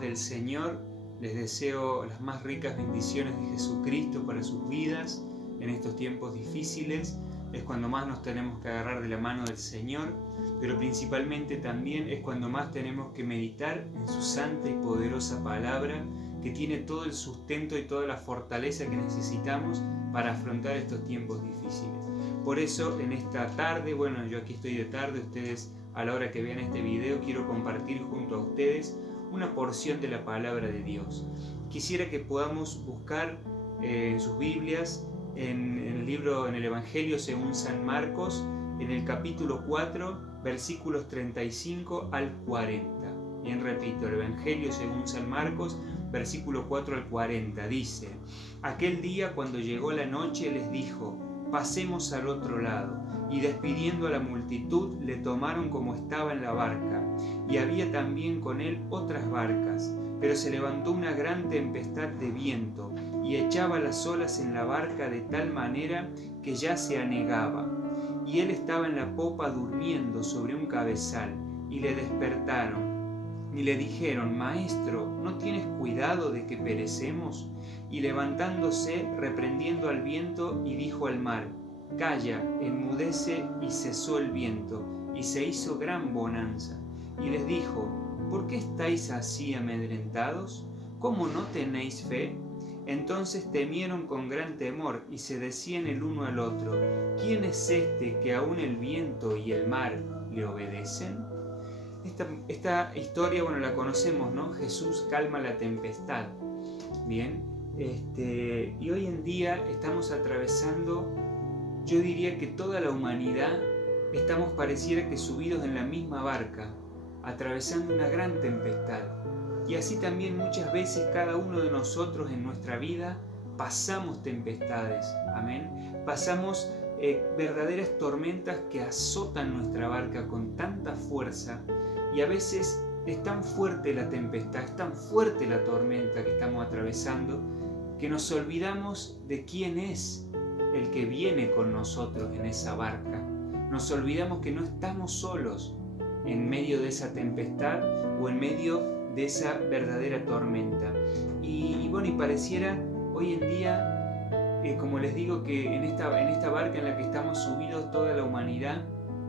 paz del Señor. Les deseo las más ricas bendiciones de Jesucristo para sus vidas en estos tiempos difíciles. Es cuando más nos tenemos que agarrar de la mano del Señor, pero principalmente también es cuando más tenemos que meditar en su santa y poderosa palabra, que tiene todo el sustento y toda la fortaleza que necesitamos para afrontar estos tiempos difíciles. Por eso en esta tarde, bueno, yo aquí estoy de tarde, ustedes a la hora que vean este video, quiero compartir junto a ustedes una porción de la palabra de Dios. Quisiera que podamos buscar en sus Biblias, en el Evangelio según San Marcos, en el capítulo 4, versículos 35 al 40. Bien, repito, el Evangelio según San Marcos, versículo 4 al 40, dice: Aquel día, cuando llegó la noche, les dijo: pasemos al otro lado. Y despidiendo a la multitud, le tomaron como estaba en la barca. Y había también con él otras barcas. Pero se levantó una gran tempestad de viento, y echaba las olas en la barca de tal manera que ya se anegaba. Y él estaba en la popa durmiendo sobre un cabezal, y le despertaron. Y le dijeron: Maestro, ¿no tienes cuidado de que perecemos? Y levantándose, reprendiendo al viento, y dijo al mar: Calla, enmudece, y cesó el viento, y se hizo gran bonanza. Y les dijo: ¿Por qué estáis así amedrentados? ¿Cómo no tenéis fe? Entonces temieron con gran temor, y se decían el uno al otro: ¿Quién es este que aún el viento y el mar le obedecen? Esta historia, bueno, la conocemos, ¿no? Jesús calma la tempestad. Bien, y hoy en día estamos atravesando, yo diría que toda la humanidad, estamos pareciera que subidos en la misma barca, atravesando una gran tempestad. Y así también muchas veces cada uno de nosotros en nuestra vida pasamos tempestades, amén. Pasamos verdaderas tormentas que azotan nuestra barca con tanta fuerza, y a veces es tan fuerte la tempestad, es tan fuerte la tormenta que estamos atravesando, que nos olvidamos de quién es el que viene con nosotros en esa barca. Nos olvidamos que no estamos solos en medio de esa tempestad o en medio de esa verdadera tormenta. Y pareciera hoy en día, como les digo, que en esta barca en la que estamos subidos toda la humanidad,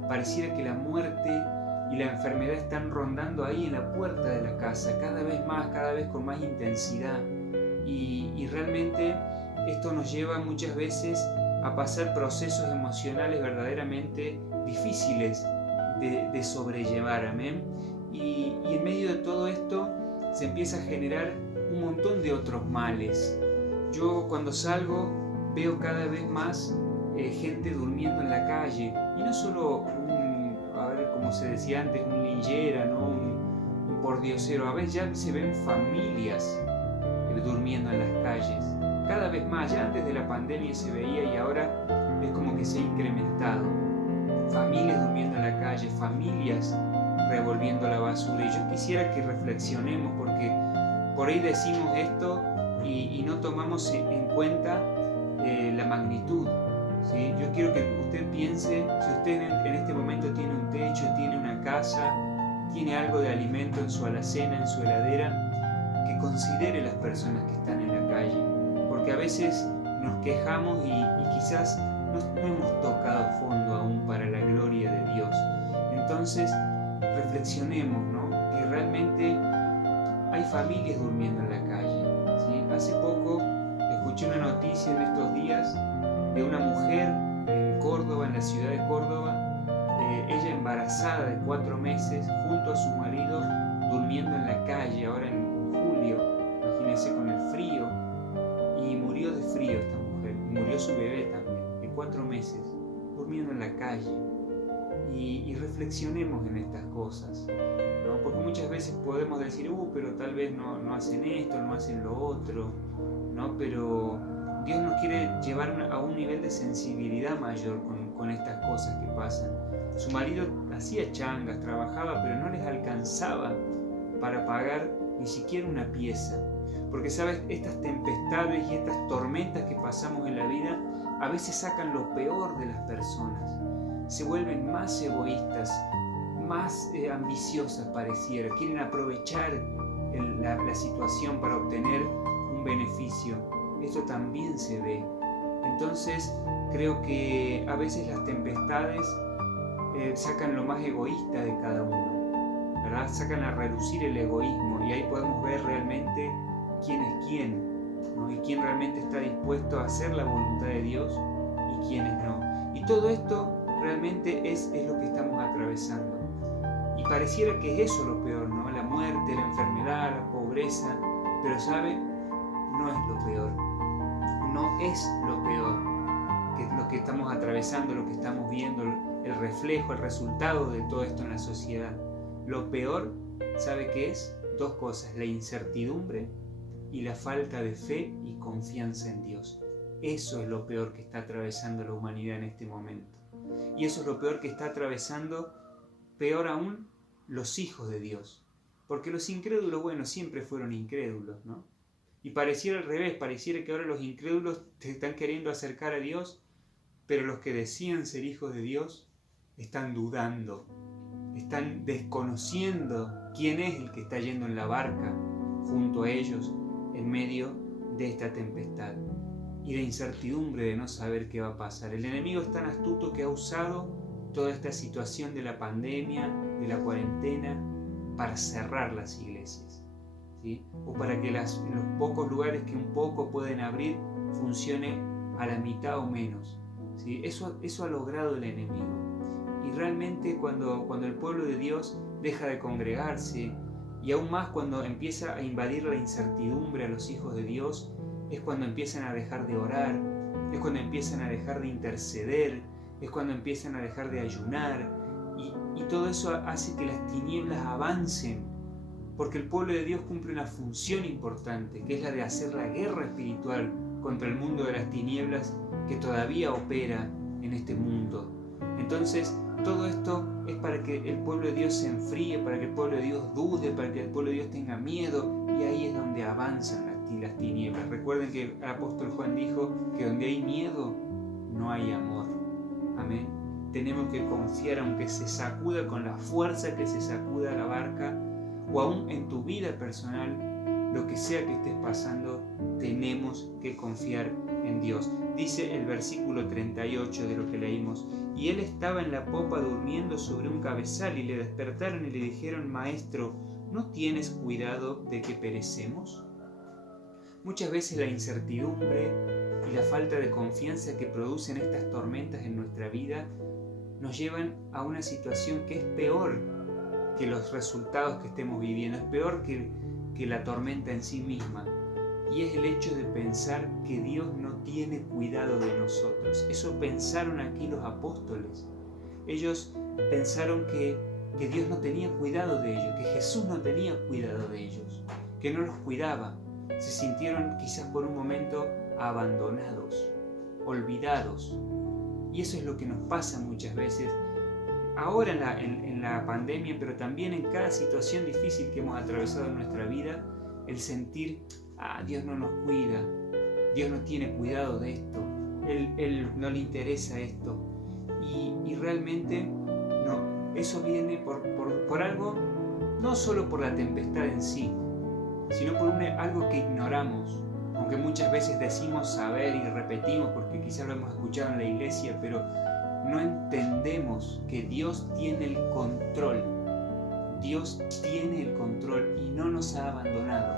pareciera que la muerte y la enfermedad están rondando ahí en la puerta de la casa, cada vez más, cada vez con más intensidad. Y realmente esto nos lleva muchas veces a pasar procesos emocionales verdaderamente difíciles de sobrellevar, amén. Y en medio de todo esto se empieza a generar un montón de otros males. Yo cuando salgo veo cada vez más gente durmiendo en la calle, y no solo como se decía antes, un linchera, ¿no? un pordiosero. A veces ya se ven familias durmiendo en las calles, cada vez más. Ya antes de la pandemia se veía, y ahora es como que se ha incrementado. Familias durmiendo en la calle, familias revolviendo la basura. Y yo quisiera que reflexionemos, porque por ahí decimos esto y no tomamos en cuenta la magnitud, ¿sí? Yo quiero que usted piense, si usted en este momento tiene un techo, tiene una casa, tiene algo de alimento en su alacena, en su heladera, que considere las personas que están en la calle, porque a veces nos quejamos y quizás no hemos tocado fondo aún para la gloria de Dios. Entonces reflexionemos, ¿no? Que realmente hay familias durmiendo en la calle, ¿sí? Hace poco escuché una noticia en estos días de una mujer en Córdoba, en la ciudad de Córdoba, ella embarazada de 4 meses, junto a su marido, durmiendo en la calle, ahora en julio, imagínense, con el frío, y murió de frío esta mujer, y murió su bebé también, de 4 meses, durmiendo en la calle. Y reflexionemos en estas cosas, ¿no? Porque muchas veces podemos decir: pero tal vez no hacen esto, no hacen lo otro, ¿no? Pero Dios nos quiere llevar a un nivel de sensibilidad mayor con estas cosas que pasan. Su marido hacía changas, trabajaba, pero no les alcanzaba para pagar ni siquiera una pieza. Porque, ¿sabes? Estas tempestades y estas tormentas que pasamos en la vida a veces sacan lo peor de las personas. Se vuelven más egoístas, más ambiciosas pareciera. Quieren aprovechar la situación para obtener un beneficio. Esto también se ve. Entonces creo que a veces las tempestades sacan lo más egoísta de cada uno, ¿verdad? Sacan a relucir el egoísmo, y ahí podemos ver realmente quién es quién, ¿no? Y quién realmente está dispuesto a hacer la voluntad de Dios y quiénes no. Y todo esto realmente es lo que estamos atravesando. Y pareciera que es eso lo peor, ¿no? La muerte, la enfermedad, la pobreza. Pero ¿sabe? No es lo peor. No es lo peor. Que lo que estamos atravesando, lo que estamos viendo, el reflejo, el resultado de todo esto en la sociedad. Lo peor, ¿sabe qué es? Dos cosas: la incertidumbre y la falta de fe y confianza en Dios. Eso es lo peor que está atravesando la humanidad en este momento. Y eso es lo peor que está atravesando, peor aún, los hijos de Dios. Porque los incrédulos, bueno, siempre fueron incrédulos, ¿no? Y pareciera al revés, pareciera que ahora los incrédulos te están queriendo acercar a Dios, pero los que decían ser hijos de Dios están dudando, están desconociendo quién es el que está yendo en la barca junto a ellos en medio de esta tempestad y la incertidumbre de no saber qué va a pasar. El enemigo es tan astuto que ha usado toda esta situación de la pandemia, de la cuarentena, para cerrar las iglesias, ¿sí? O para que en los pocos lugares que un poco pueden abrir funcione a la mitad o menos, ¿sí? Eso ha logrado el enemigo. Y realmente cuando el pueblo de Dios deja de congregarse, y aún más cuando empieza a invadir la incertidumbre a los hijos de Dios, es cuando empiezan a dejar de orar, es cuando empiezan a dejar de interceder, es cuando empiezan a dejar de ayunar, y todo eso hace que las tinieblas avancen, porque el pueblo de Dios cumple una función importante, que es la de hacer la guerra espiritual contra el mundo de las tinieblas que todavía opera en este mundo. Entonces, todo esto es para que el pueblo de Dios se enfríe, para que el pueblo de Dios dude, para que el pueblo de Dios tenga miedo, y ahí es donde avanzan las tinieblas. Recuerden que el apóstol Juan dijo que donde hay miedo, no hay amor. Amén. Tenemos que confiar, aunque se sacuda con la fuerza que se sacuda la barca, o aún en tu vida personal, lo que sea que estés pasando, tenemos que confiar en Dios. Dice el versículo 38 de lo que leímos: y él estaba en la popa durmiendo sobre un cabezal, y le despertaron y le dijeron: Maestro, ¿no tienes cuidado de que perecemos? Muchas veces la incertidumbre y la falta de confianza que producen estas tormentas en nuestra vida nos llevan a una situación que es peor que los resultados que estemos viviendo, es peor que la tormenta en sí misma, y es el hecho de pensar que Dios no tiene cuidado de nosotros. Eso pensaron aquí los apóstoles. Ellos pensaron que Dios no tenía cuidado de ellos, que Jesús no tenía cuidado de ellos, que no los cuidaba. Se sintieron quizás por un momento abandonados, olvidados. Y eso es lo que nos pasa muchas veces, ahora en la pandemia, pero también en cada situación difícil que hemos atravesado en nuestra vida, el sentir: Dios no nos cuida, Dios no tiene cuidado de esto, Él no le interesa esto. Y realmente no, eso viene por algo, no solo por la tempestad en sí, sino por algo que ignoramos, aunque muchas veces decimos saber y repetimos porque quizás lo hemos escuchado en la iglesia, pero no entendemos que Dios tiene el control. Dios tiene el control y no nos ha abandonado,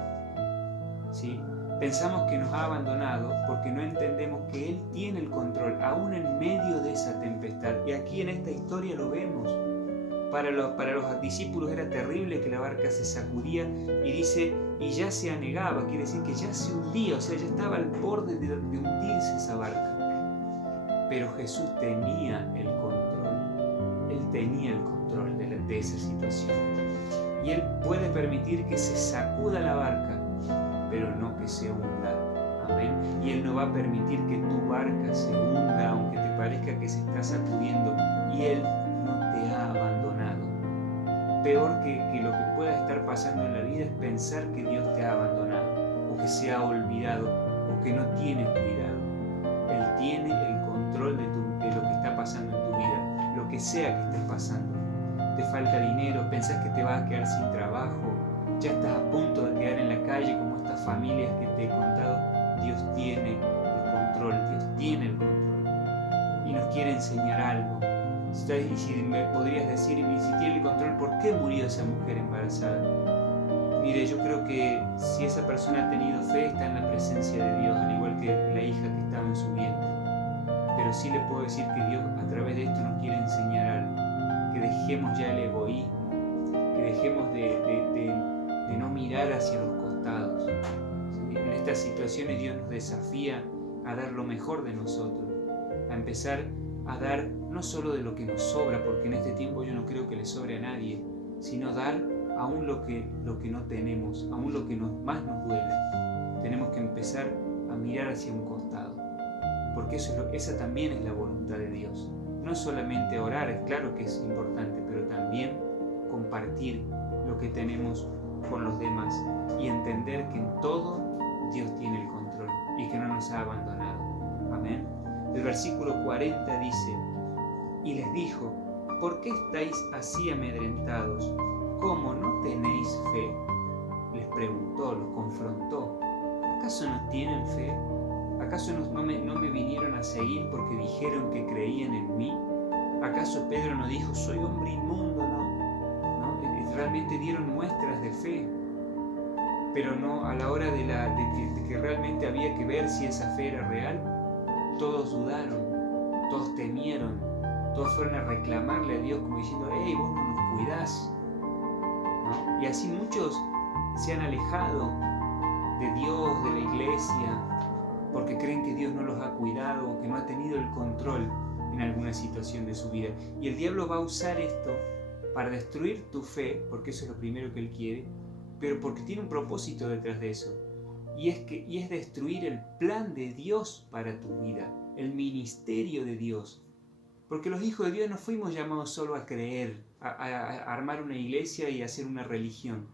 ¿sí? Pensamos que nos ha abandonado porque no entendemos que Él tiene el control, aún en medio de esa tempestad. Y aquí en esta historia lo vemos. Para los discípulos era terrible que la barca se sacudía, y dice, y ya se anegaba, quiere decir que ya se hundía, o sea, ya estaba al borde de hundirse esa barca. Pero Jesús tenía el control, Él tenía el control de esa situación. Y Él puede permitir que se sacuda la barca, pero no que se hunda. Amén. Y Él no va a permitir que tu barca se hunda, aunque te parezca que se está sacudiendo, y Él no te ha abandonado. Peor que lo que pueda estar pasando en la vida es pensar que Dios te ha abandonado, o que se ha olvidado, o que no tiene cuidado. Él tiene el control de lo que está pasando en tu vida, lo que sea que estés pasando. Te falta dinero, pensás que te vas a quedar sin trabajo, ya estás a punto de quedar en la calle como estas familias que te he contado, Dios tiene el control, Dios tiene el control y nos quiere enseñar algo. Y si me podrías decir, y si tiene el control, ¿por qué murió esa mujer embarazada? Mire, yo creo que si esa persona ha tenido fe, está en la presencia de Dios, al igual que la hija que estaba en su vientre. Pero sí le puedo decir que Dios a través de esto nos quiere enseñar algo, que dejemos ya el egoísmo, que dejemos de no mirar hacia los costados. ¿Sí? En estas situaciones Dios nos desafía a dar lo mejor de nosotros, a empezar a dar no solo de lo que nos sobra, porque en este tiempo yo no creo que le sobre a nadie, sino dar aún lo que no tenemos, aún lo que más nos duele. Tenemos que empezar a mirar hacia un costado, porque esa también es la voluntad de Dios. No solamente orar, es claro que es importante, pero también compartir lo que tenemos con los demás y entender que en todo Dios tiene el control y que no nos ha abandonado. Amén. El versículo 40 dice: y les dijo, ¿por qué estáis así amedrentados? ¿Cómo no tenéis fe? Les preguntó, los confrontó. ¿Acaso no tienen fe? ¿Acaso no me vinieron a seguir porque dijeron que creían en mí? ¿Acaso Pedro no dijo, soy hombre inmundo? ¿No? Realmente dieron muestras de fe, pero no a la hora de que realmente había que ver si esa fe era real. Todos dudaron, todos temieron, todos fueron a reclamarle a Dios como diciendo, hey, vos no nos cuidás, ¿no? Y así muchos se han alejado de Dios, de la iglesia, porque creen que Dios no los ha cuidado o que no ha tenido el control en alguna situación de su vida. Y el diablo va a usar esto para destruir tu fe, porque eso es lo primero que él quiere, pero porque tiene un propósito detrás de eso. Y es destruir el plan de Dios para tu vida, el ministerio de Dios. Porque los hijos de Dios no fuimos llamados solo a creer, a armar una iglesia y a hacer una religión.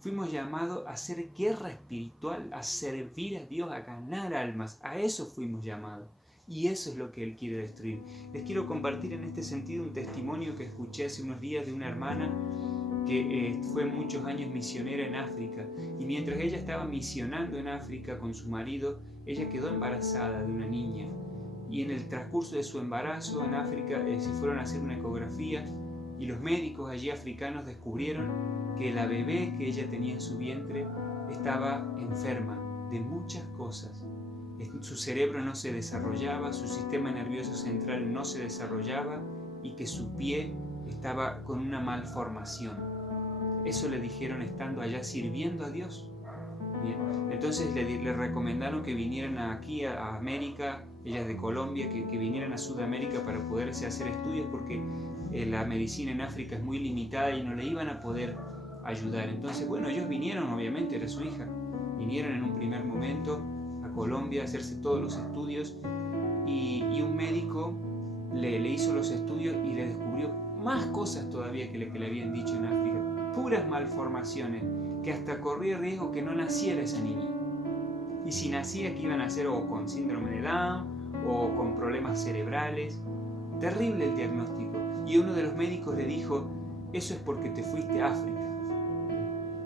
Fuimos llamados a hacer guerra espiritual, a servir a Dios, a ganar almas. A eso fuimos llamados. Y eso es lo que Él quiere destruir. Les quiero compartir en este sentido un testimonio que escuché hace unos días de una hermana que fue muchos años misionera en África, y mientras ella estaba misionando en África con su marido, ella quedó embarazada de una niña, y en el transcurso de su embarazo en África se fueron a hacer una ecografía, y los médicos allí africanos descubrieron que la bebé que ella tenía en su vientre estaba enferma de muchas cosas. Su cerebro no se desarrollaba, su sistema nervioso central no se desarrollaba, y que su pie estaba con una malformación. Eso le dijeron estando allá sirviendo a Dios. Bien. Entonces le recomendaron que vinieran aquí a América, ella es de Colombia, que vinieran a Sudamérica para poderse hacer estudios, porque la medicina en África es muy limitada y no le iban a poder ayudar. Entonces, bueno, ellos vinieron, obviamente, era su hija, vinieron en un primer momento a Colombia a hacerse todos los estudios, y un médico le hizo los estudios y le descubrió más cosas todavía que le habían dicho en África, puras malformaciones, que hasta corría riesgo que no naciera esa niña. Y si nacía, que iban a nacer o con síndrome de Down o con problemas cerebrales. Terrible el diagnóstico. Y uno de los médicos le dijo, eso es porque te fuiste a África,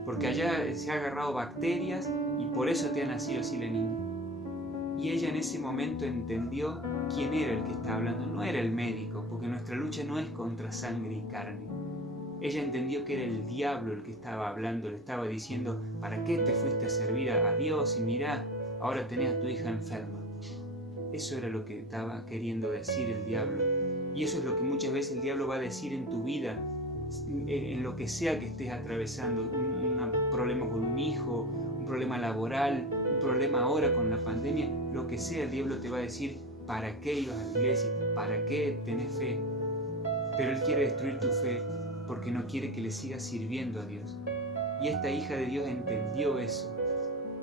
porque allá se ha agarrado bacterias y por eso te ha nacido así la niña. Y ella en ese momento entendió quién era el que estaba hablando. No era el médico, porque nuestra lucha no es contra sangre y carne. Ella entendió que era el diablo el que estaba hablando, le estaba diciendo, ¿para qué te fuiste a servir a Dios? Y mirá, ahora tenés a tu hija enferma. Eso era lo que estaba queriendo decir el diablo. Y eso es lo que muchas veces el diablo va a decir en tu vida, en lo que sea que estés atravesando, un problema con un hijo, un problema laboral, un problema ahora con la pandemia, lo que sea, el diablo te va a decir, ¿para qué ibas a la iglesia? ¿Para qué tenés fe? Pero él quiere destruir tu fe porque no quiere que le sigas sirviendo a Dios. Y esta hija de Dios entendió eso,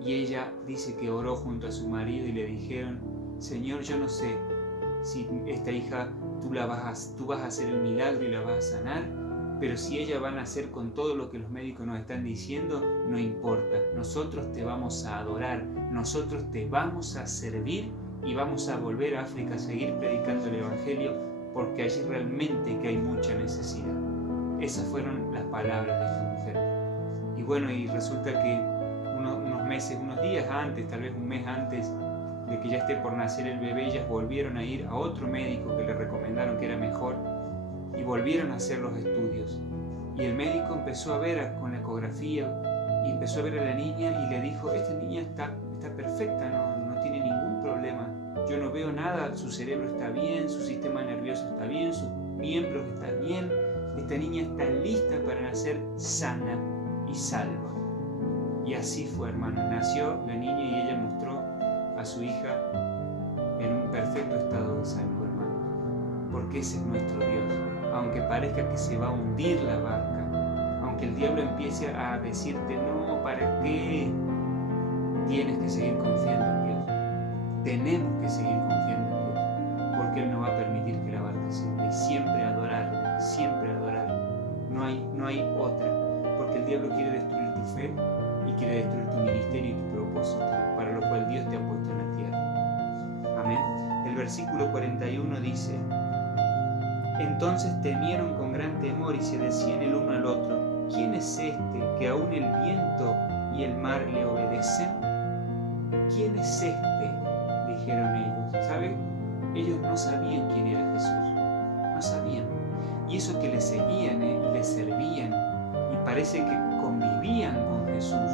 y ella dice que oró junto a su marido y le dijeron, Señor, yo no sé si esta hija tú vas a hacer el milagro y la vas a sanar, pero si ella va a nacer con todo lo que los médicos nos están diciendo, no importa, nosotros te vamos a adorar, nosotros te vamos a servir y vamos a volver a África a seguir predicando el Evangelio, porque allí realmente que hay mucha necesidad. Esas fueron las palabras de esta mujer. Y bueno, y resulta que unos días antes, tal vez un mes antes de que ya esté por nacer el bebé, ellas volvieron a ir a otro médico que le recomendaron que era mejor, y volvieron a hacer los estudios. Y el médico empezó a ver con la ecografía, y empezó a ver a la niña y le dijo: esta niña está perfecta, no tiene ningún problema, yo no veo nada, su cerebro está bien, su sistema nervioso está bien, sus miembros están bien, esta niña está lista para nacer sana y salva. Y así fue, hermano, nació la niña y ella mostró a su hija en un perfecto estado de salud, hermano, porque ese es nuestro Dios. Aunque parezca que se va a hundir la barca, aunque el diablo empiece a decirte: no, ¿para qué? Tienes que seguir confiando en Dios. Tenemos que seguir confiando en Dios, porque Él no va a permitir que la barca se hunda, y siempre adorarle, siempre adorarle. No hay otra, porque el diablo quiere destruir tu fe y quiere destruir tu ministerio y tu propósito, para lo cual Dios te ha puesto en la tierra. Amén. El versículo 41 dice: entonces temieron con gran temor y se decían el uno al otro: ¿quién es este que aún el viento y el mar le obedecen? ¿Quién es este?, dijeron ellos. ¿Saben? Ellos no sabían quién era Jesús, no sabían. Y eso que le seguían y le servían, y parece que convivían con Jesús.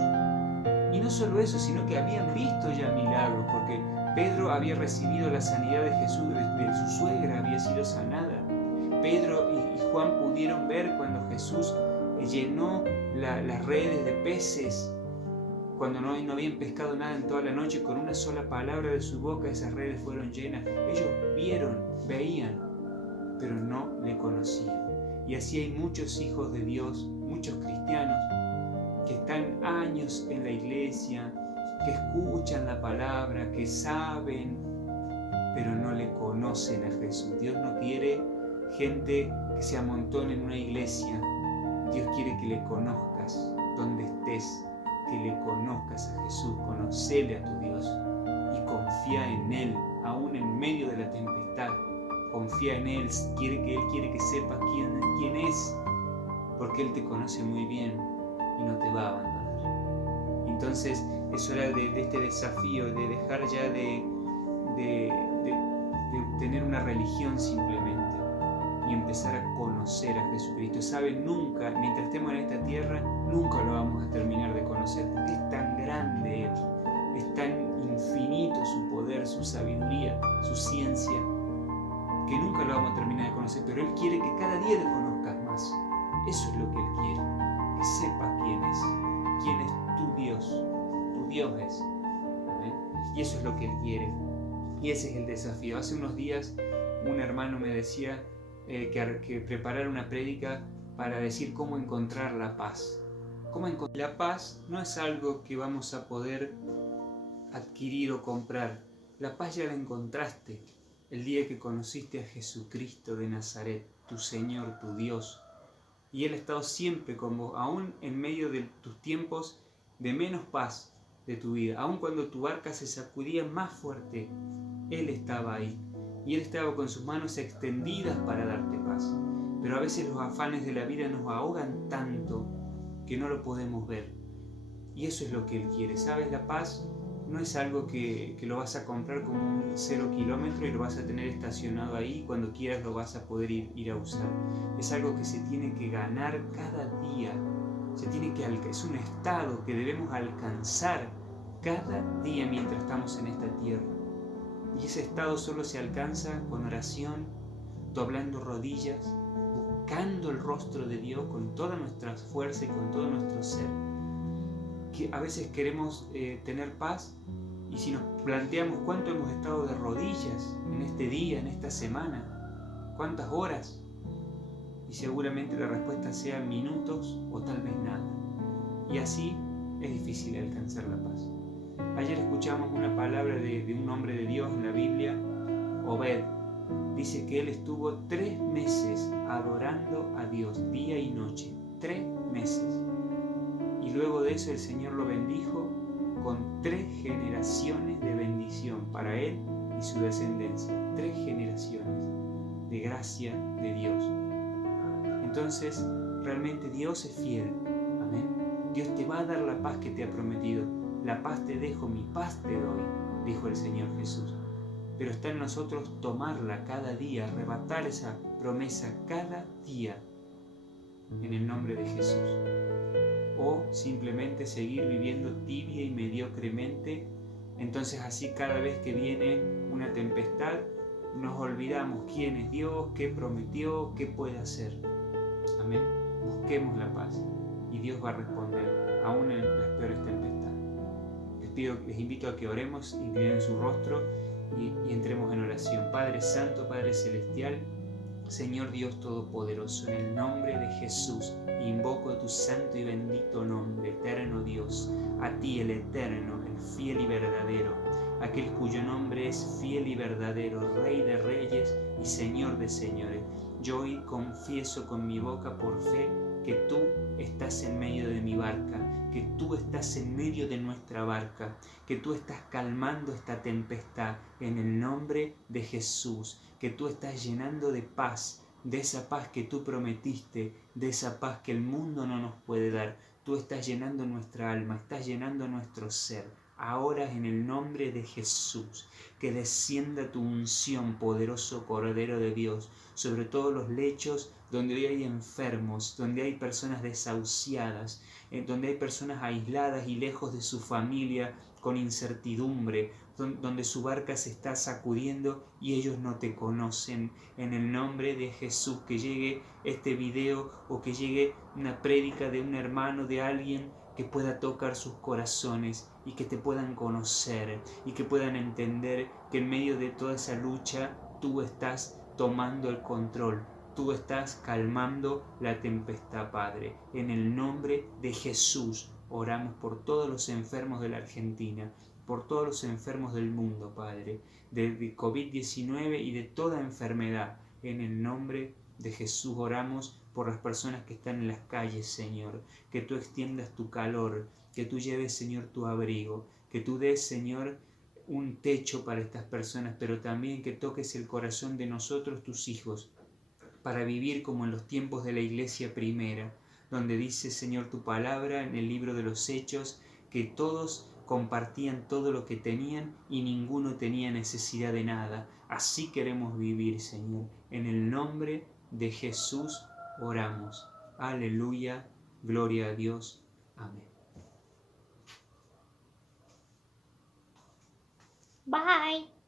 Y no solo eso, sino que habían visto ya milagros, porque Pedro había recibido la sanidad de Jesús, de su suegra había sido sanada. Pedro y Juan pudieron ver cuando Jesús llenó las redes de peces, cuando no habían pescado nada en toda la noche, con una sola palabra de su boca esas redes fueron llenas. Ellos veían, pero no le conocían. Y así hay muchos hijos de Dios, muchos cristianos, que están años en la iglesia, que escuchan la palabra, que saben, pero no le conocen a Jesús. Dios no quiere gente que se amontone en una iglesia. Dios quiere que le conozcas donde estés, que le conozcas a Jesús, conocele a tu Dios y confía en Él, aún en medio de la tempestad. Confía en Él, Él quiere que sepas quién es, porque Él te conoce muy bien y no te va a abandonar. Entonces es hora de este desafío, de dejar ya de tener una religión simplemente, y empezar a conocer a Jesucristo. ¿Saben? Nunca, mientras estemos en esta tierra, nunca lo vamos a terminar de conocer, porque es tan grande Él, es tan infinito su poder, su sabiduría, su ciencia, que nunca lo vamos a terminar de conocer, pero Él quiere que cada día le conozcas más. Eso es lo que Él quiere, que sepas quién es tu Dios es. ¿Amén? Y eso es lo que Él quiere, y ese es el desafío. Hace unos días un hermano me decía que preparar una prédica para decir cómo encontrar la paz. La paz no es algo que vamos a poder adquirir o comprar. La paz ya la encontraste el día que conociste a Jesucristo de Nazaret, tu Señor, tu Dios. Y Él ha estado siempre con vos, aún en medio de tus tiempos de menos paz de tu vida, aún cuando tu barca se sacudía más fuerte, Él estaba ahí. Y Él estaba con sus manos extendidas para darte paz. Pero a veces los afanes de la vida nos ahogan tanto que no lo podemos ver. Y eso es lo que Él quiere. ¿Sabes? La paz no es algo que lo vas a comprar como un 0 kilómetro y lo vas a tener estacionado ahí, y cuando quieras lo vas a poder ir a usar. Es algo que se tiene que ganar cada día. Es un estado que debemos alcanzar cada día mientras estamos en esta tierra. Y ese estado solo se alcanza con oración, doblando rodillas, buscando el rostro de Dios con toda nuestra fuerza y con todo nuestro ser. Que a veces queremos tener paz, y si nos planteamos cuánto hemos estado de rodillas en este día, en esta semana, cuántas horas, y seguramente la respuesta sea minutos o tal vez nada. Y así es difícil alcanzar la paz. Ayer escuchamos una palabra de un hombre de Dios en la Biblia, Obed. Dice que él estuvo 3 meses adorando a Dios día y noche. 3 meses. Y luego de eso el Señor lo bendijo con 3 generaciones de bendición para él y su descendencia. 3 generaciones de gracia de Dios. Entonces, realmente Dios es fiel. Amén. Dios te va a dar la paz que te ha prometido. La paz te dejo, mi paz te doy, dijo el Señor Jesús. Pero está en nosotros tomarla cada día, arrebatar esa promesa cada día en el nombre de Jesús. O simplemente seguir viviendo tibia y mediocremente. Entonces así cada vez que viene una tempestad nos olvidamos quién es Dios, qué prometió, qué puede hacer. Amén. Busquemos la paz y Dios va a responder aún en las peores tempestades. Les invito a que oremos, inclinen su rostro y entremos en oración. Padre Santo, Padre Celestial, Señor Dios Todopoderoso, en el nombre de Jesús, invoco tu santo y bendito nombre, eterno Dios, a ti el eterno, el fiel y verdadero, aquel cuyo nombre es fiel y verdadero, Rey de reyes y Señor de señores. Yo hoy confieso con mi boca por fe que tú estás en medio de mi barca, que tú estás en medio de nuestra barca, que tú estás calmando esta tempestad en el nombre de Jesús, que tú estás llenando de paz, de esa paz que tú prometiste, de esa paz que el mundo no nos puede dar. Tú estás llenando nuestra alma, estás llenando nuestro ser. Ahora en el nombre de Jesús, que descienda tu unción, poderoso Cordero de Dios, sobre todos los lechos donde hoy hay enfermos, donde hay personas desahuciadas, donde hay personas aisladas y lejos de su familia, con incertidumbre, donde su barca se está sacudiendo y ellos no te conocen. En el nombre de Jesús, que llegue este video o que llegue una prédica de un hermano, de alguien que pueda tocar sus corazones y que te puedan conocer y que puedan entender que en medio de toda esa lucha tú estás tomando el control, tú estás calmando la tempestad, Padre. En el nombre de Jesús oramos por todos los enfermos de la Argentina, por todos los enfermos del mundo, Padre, de COVID-19 y de toda enfermedad. En el nombre de Jesús oramos por las personas que están en las calles, Señor, que tú extiendas tu calor, que tú lleves, Señor, tu abrigo, que tú des, Señor, un techo para estas personas, pero también que toques el corazón de nosotros, tus hijos, para vivir como en los tiempos de la iglesia primera, donde dice, Señor, tu palabra en el libro de los Hechos, que todos compartían todo lo que tenían y ninguno tenía necesidad de nada. Así queremos vivir, Señor. En el nombre de Jesús oramos. Aleluya, gloria a Dios. Amén. Bye.